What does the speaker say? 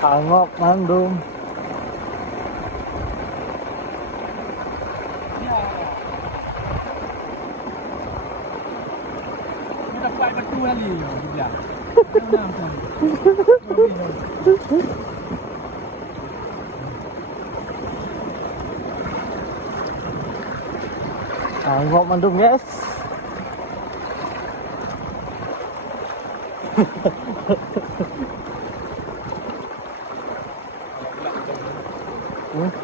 Tangok mandum. Kita buat betul kali dia bilang. Tangok mandum guys. Hmm?